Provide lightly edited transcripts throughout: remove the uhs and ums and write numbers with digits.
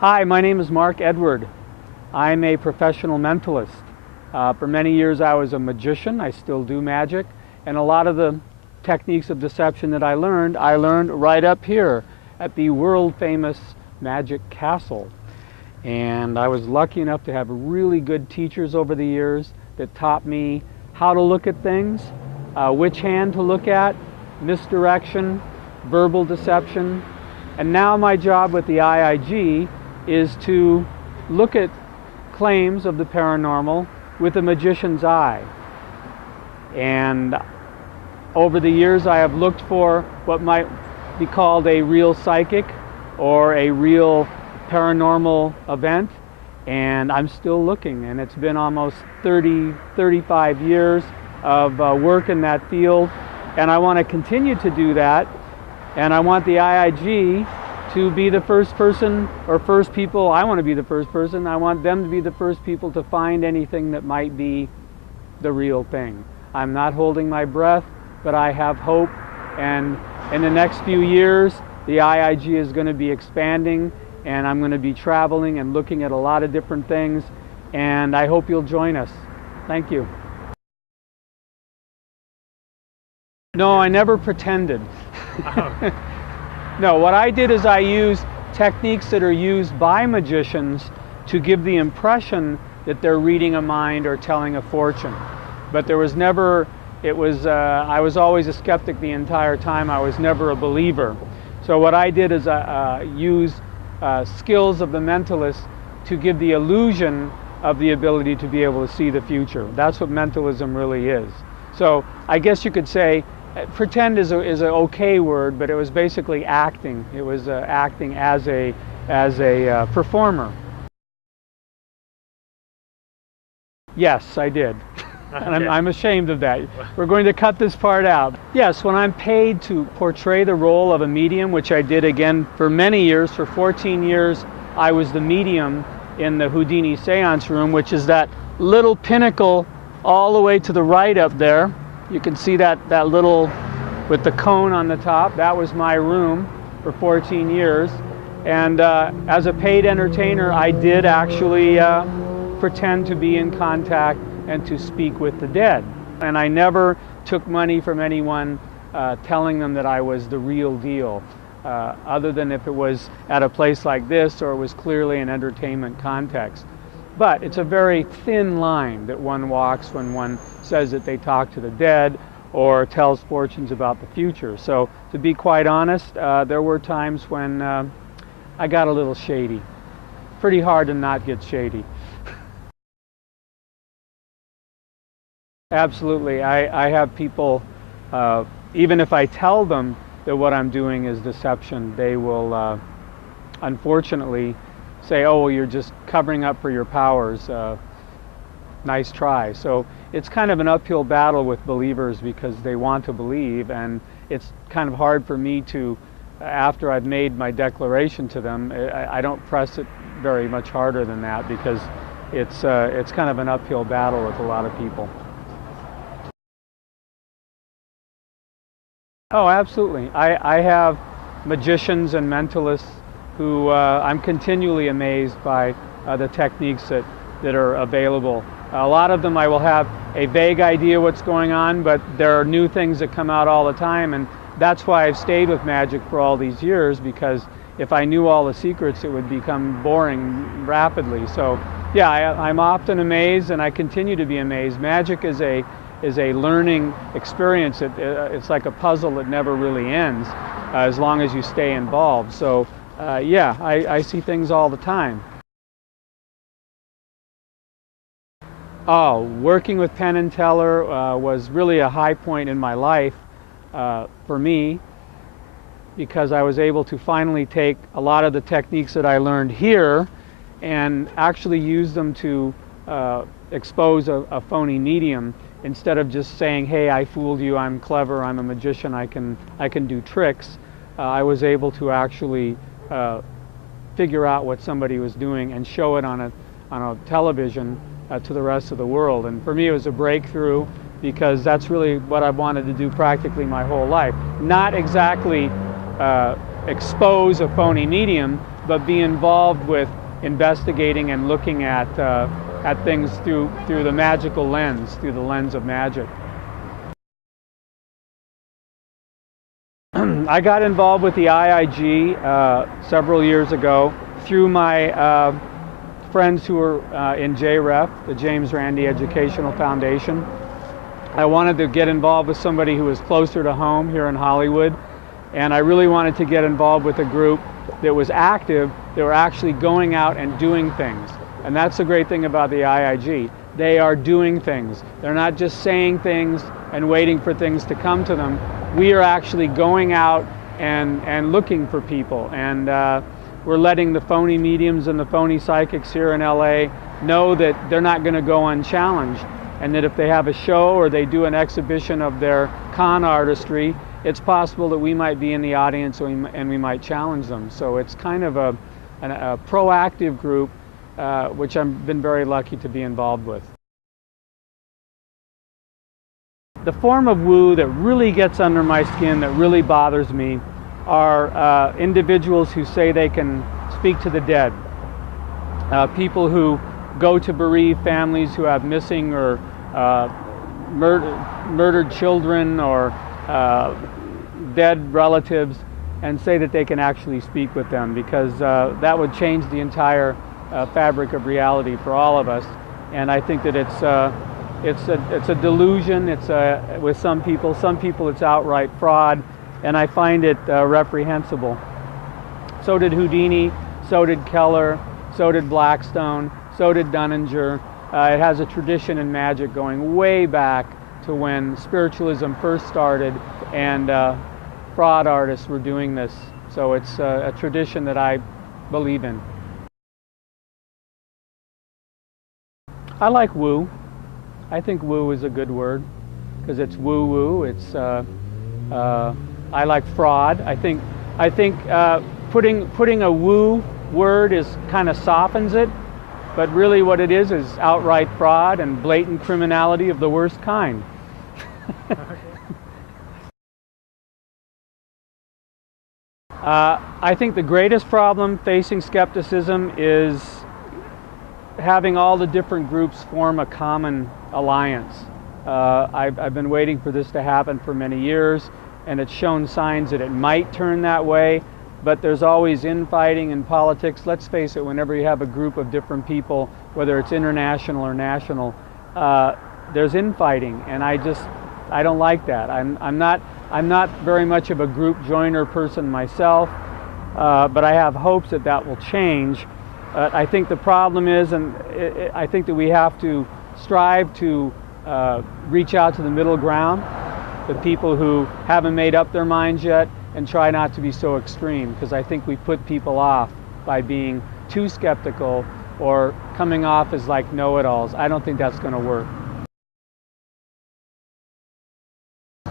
Hi, my name is Mark Edward. I'm a professional mentalist. For many years I was a magician. I still do magic, and a lot of the techniques of deception that I learned right up here at the world famous Magic Castle. And I was lucky enough to have really good teachers over the years that taught me how to look at things, which hand to look at, misdirection, verbal deception. And now my job with the IIG is to look at claims of the paranormal with a magician's eye. And over the years I have looked for what might be called a real psychic or a real paranormal event, and I'm still looking, and it's been almost 35 years of work in that field, and I want to continue to do that. And I want the IIG to be the first person or first people. I want to be the first person. I want them to be the first people to find anything that might be the real thing. I'm not holding my breath, but I have hope, and in the next few years the IIG is going to be expanding, and I'm going to be traveling and looking at a lot of different things, and I hope you'll join us. Thank you. No, I never pretended. Oh. No, what I did is I used techniques that are used by magicians to give the impression that they're reading a mind or telling a fortune. But there was never, I was always a skeptic the entire time. I was never a believer. So what I did is use skills of the mentalist to give the illusion of the ability to be able to see the future. That's what mentalism really is. So I guess you could say pretend is an okay word, but it was basically acting. It was acting as a performer. Yes, I did. And I'm ashamed of that. We're going to cut this part out. Yes, when I'm paid to portray the role of a medium, which I did again for many years, for 14 years, I was the medium in the Houdini seance room, which is that little pinnacle all the way to the right up there. You can see that little with the cone on the top. That was my room for 14 years. And as a paid entertainer, I did actually pretend to be in contact and to speak with the dead. And I never took money from anyone telling them that I was the real deal, other than if it was at a place like this or it was clearly an entertainment context. But it's a very thin line that one walks when one says that they talk to the dead or tells fortunes about the future. So to be quite honest, there were times when I got a little shady. Pretty hard to not get shady. Absolutely. I have people, even if I tell them that what I'm doing is deception, they will unfortunately say, oh, well, you're just covering up for your powers. Nice try. So it's kind of an uphill battle with believers because they want to believe, and it's kind of hard for me to, after I've made my declaration to them, I don't press it very much harder than that because it's kind of an uphill battle with a lot of people. Oh, absolutely. I have magicians and mentalists who I'm continually amazed by the techniques that are available. A lot of them I will have a vague idea what's going on, but there are new things that come out all the time, and that's why I've stayed with magic for all these years, because if I knew all the secrets it would become boring rapidly. So yeah, I'm often amazed, and I continue to be amazed. Magic is a learning experience. It's like a puzzle that never really ends as long as you stay involved. So yeah, I see things all the time. Oh, working with Penn and Teller was really a high point in my life for me, because I was able to finally take a lot of the techniques that I learned here and actually use them to expose a phony medium, instead of just saying, hey, I fooled you, I'm clever, I'm a magician, I can do tricks. I was able to actually figure out what somebody was doing and show it on a television to the rest of the world. And for me it was a breakthrough, because that's really what I've wanted to do practically my whole life. Not exactly expose a phony medium, but be involved with investigating and looking at things through the magical lens, through the lens of magic. I got involved with the IIG several years ago through my friends who were in JREF, the James Randi Educational Foundation. I wanted to get involved with somebody who was closer to home here in Hollywood, and I really wanted to get involved with a group that was active, that were actually going out and doing things. And that's the great thing about the IIG. They are doing things. They're not just saying things and waiting for things to come to them. We are actually going out and looking for people. And we're letting the phony mediums and the phony psychics here in LA know that they're not going to go unchallenged. And that if they have a show or they do an exhibition of their con artistry, it's possible that we might be in the audience and we might challenge them. So it's kind of a proactive group, which I've been very lucky to be involved with. The form of woo that really gets under my skin, that really bothers me, are individuals who say they can speak to the dead. People who go to bereaved families who have missing or murdered children or dead relatives, and say that they can actually speak with them, because that would change the entire fabric of reality for all of us. And I think that it's a delusion. It's with some people it's outright fraud, and I find it reprehensible. So did Houdini, so did Keller, so did Blackstone, so did Dunninger. It has a tradition in magic going way back to when spiritualism first started, and fraud artists were doing this. So it's a tradition that I believe in. I like woo. I think woo is a good word because it's woo-woo. It's I like fraud. I think putting a woo word is kind of softens it, but really what it is outright fraud and blatant criminality of the worst kind. I think the greatest problem facing skepticism is having all the different groups form a common alliance. I've been waiting for this to happen for many years, and it's shown signs that it might turn that way, but there's always infighting in politics. Let's face it, whenever you have a group of different people, whether it's international or national, there's infighting, and I don't like that. I'm not very much of a group joiner person myself, but I have hopes that that will change. I think the problem is, and I think that we have to strive to reach out to the middle ground, the people who haven't made up their minds yet, and try not to be so extreme, because I think we put people off by being too skeptical or coming off as like know-it-alls. I don't think that's going to work.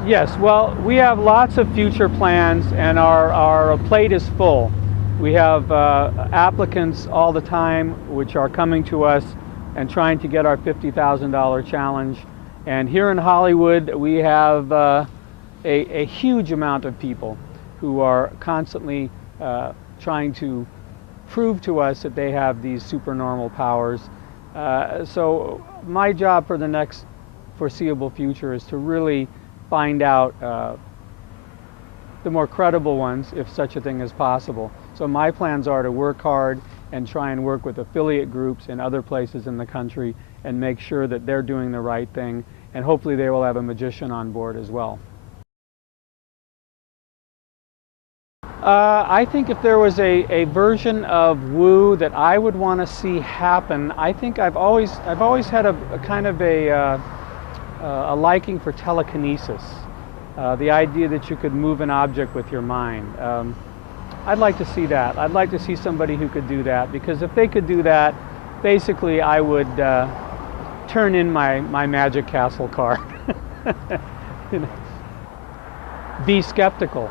Yes, well, we have lots of future plans, and our plate is full. We have applicants all the time which are coming to us and trying to get our $50,000 challenge. And here in Hollywood, we have a huge amount of people who are constantly trying to prove to us that they have these supernormal powers. So my job for the next foreseeable future is to really find out the more credible ones, if such a thing is possible. So my plans are to work hard and try and work with affiliate groups in other places in the country and make sure that they're doing the right thing, and hopefully they will have a magician on board as well. I think if there was a version of woo that I would want to see happen, I think I've always had a kind of a liking for telekinesis, the idea that you could move an object with your mind. I'd like to see that. I'd like to see somebody who could do that, because if they could do that, basically I would turn in my Magic Castle card. Be skeptical.